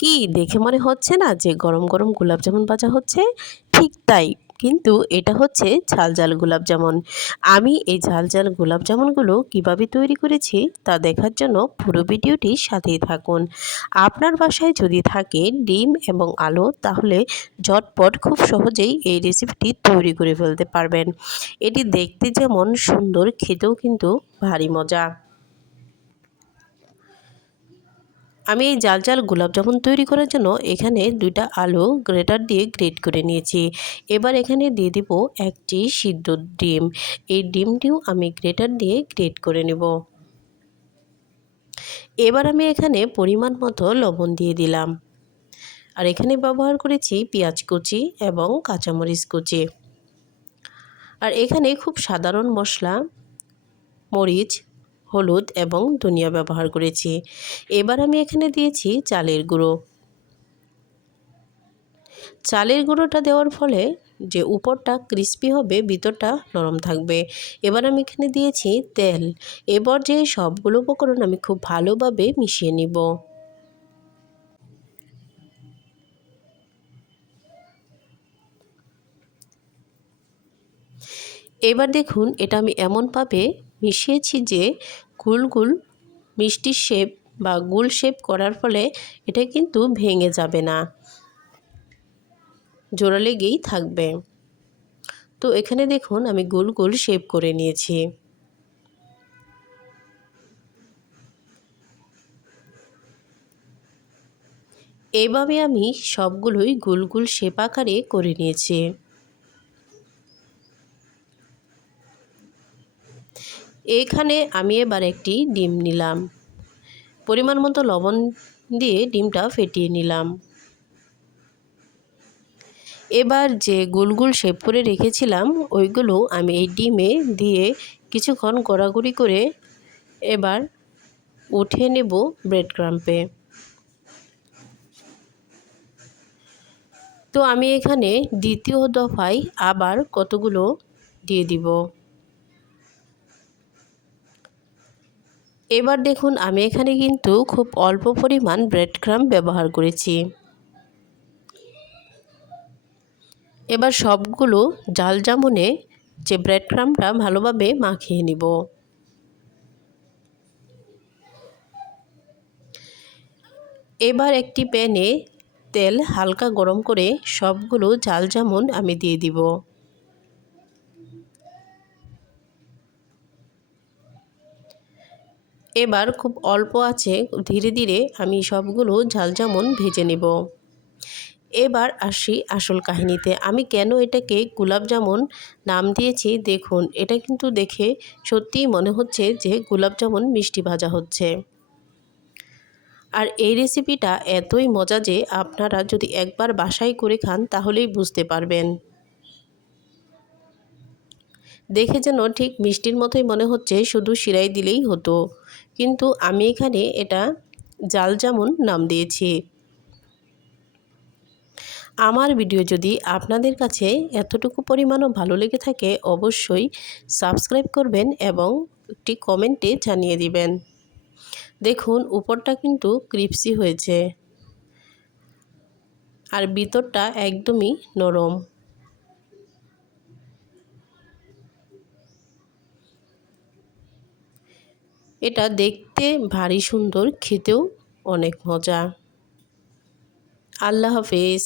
কি দেখে মনে হচ্ছে না যে গরম গরম গোলাপ জামুন ভাজা হচ্ছে? ঠিক তাই, কিন্তু এটা হচ্ছে ঝাল ঝাল গোলাপ জামুন। আমি এই ঝাল ঝাল গোলাপ জামুনগুলো কীভাবে তৈরি করেছি তা দেখার জন্য পুরো ভিডিওটি সাথেই থাকুন। আপনার বাসায় যদি থাকে ডিম এবং আলু, তাহলে ঝটপট খুব সহজেই এই রেসিপিটি তৈরি করে ফেলতে পারবেন। এটি দেখতে যেমন সুন্দর, খেতেও কিন্তু ভারী মজা। আমি এই জাল জাল গোলাপ জামুন তৈরি করার জন্য এখানে 2টা আলু গ্রেটার দিয়ে গ্রেট করে নিয়েছি। এবার এখানে দিয়ে দিব একটি সিদ্ধ ডিম। এই ডিমটিও আমি গ্রেটার দিয়ে গ্রেট করে নেব। এবার আমি এখানে পরিমাণ মতো লবণ দিয়ে দিলাম। আর এখানে ব্যবহার করেছি পেঁয়াজ কুচি এবং কাঁচামরিচ কুচি। আর এখানে খুব সাধারণ মশলা, মরিচ, হলুদ এবং ধনিয়া ব্যবহার করেছি। এবার আমি এখানে দিয়েছি চালের গুঁড়ো। চালের গুঁড়োটা দেওয়ার ফলে যে উপরটা ক্রিস্পি হবে, ভিতরটা নরম থাকবে। এবার আমি এখানে দিয়েছি তেল। এবার যে সবগুলো উপকরণ আমি খুব ভালোভাবে মিশিয়ে নিব। এবার দেখুন, এটা আমি এমনভাবে মিশিয়েছি যে গোল গোল মিষ্টির শেপ বা গোল শেপ করার ফলে এটা কিন্তু ভেঙে যাবে না, জোড়া লেগেই থাকবে। তো এখানে দেখুন আমি গোল গোল শেপ করে নিয়েছি। এইভাবে আমি সবগুলোই গোল গোল শেপ আকারে করে নিয়েছি। এখানে আমি এবার একটি ডিম নিলাম। পরিমাণ মতো লবণ দিয়ে ডিমটা ফেটিয়ে নিলাম। এবার যে গোল গোল শেপ করে রেখেছিলাম ওইগুলো আমি এই ডিমে দিয়ে কিছুক্ষণ গড়াগড়ি করে এবার উঠিয়ে নেব ব্রেড ক্রাম্পে। তো আমি এখানে দ্বিতীয় দফায় আবার কতগুলো দিয়ে দিব। এবার দেখুন আমি এখানে কিন্তু খুব অল্প পরিমাণ ব্রেড ক্রাম্প ব্যবহার করেছি। এবার সবগুলো জাল জামুনে যে ব্রেড ক্রাম্পটা ভালোভাবে মাখিয়ে নিব। এবার একটি প্যানে তেল হালকা গরম করে সবগুলো জাল জামুন আমি দিয়ে দিব। এবার খুব অল্প আঁচে ধীরে ধীরে আমি সবগুলো ঝাল জামুন ভেজে নেব। এবার আসি আসল কাহিনীতে। আমি কেন এটাকে গোলাপ জামুন নাম দিয়েছি দেখুন, এটা কিন্তু দেখে সত্যিই মনে হচ্ছে যে গোলাপ জামুন মিষ্টি ভাজা হচ্ছে। আর এই রেসিপিটা এতই মজা যে আপনারা যদি একবার বাসায় করে খান তাহলেই বুঝতে পারবেন। দেখে যেন ঠিক মিষ্টির মতোই মনে হচ্ছে, শুধু শিরায় দিলেই হতো, কিন্তু আমি এখানে এটা জাল জামুন নাম দিয়েছি। আমার ভিডিও যদি আপনাদের কাছে এতটুকু পরিমাণও ভালো লেগে থাকে অবশ্যই সাবস্ক্রাইব করবেন এবং একটি কমেন্টে জানিয়ে দিবেন। দেখুন উপরটা কিন্তু ক্রিপসি হয়েছে আর ভিতরটা একদমই নরম। এটা দেখতে ভারী সুন্দর, খেতেও অনেক মজা। আল্লাহ হাফেজ।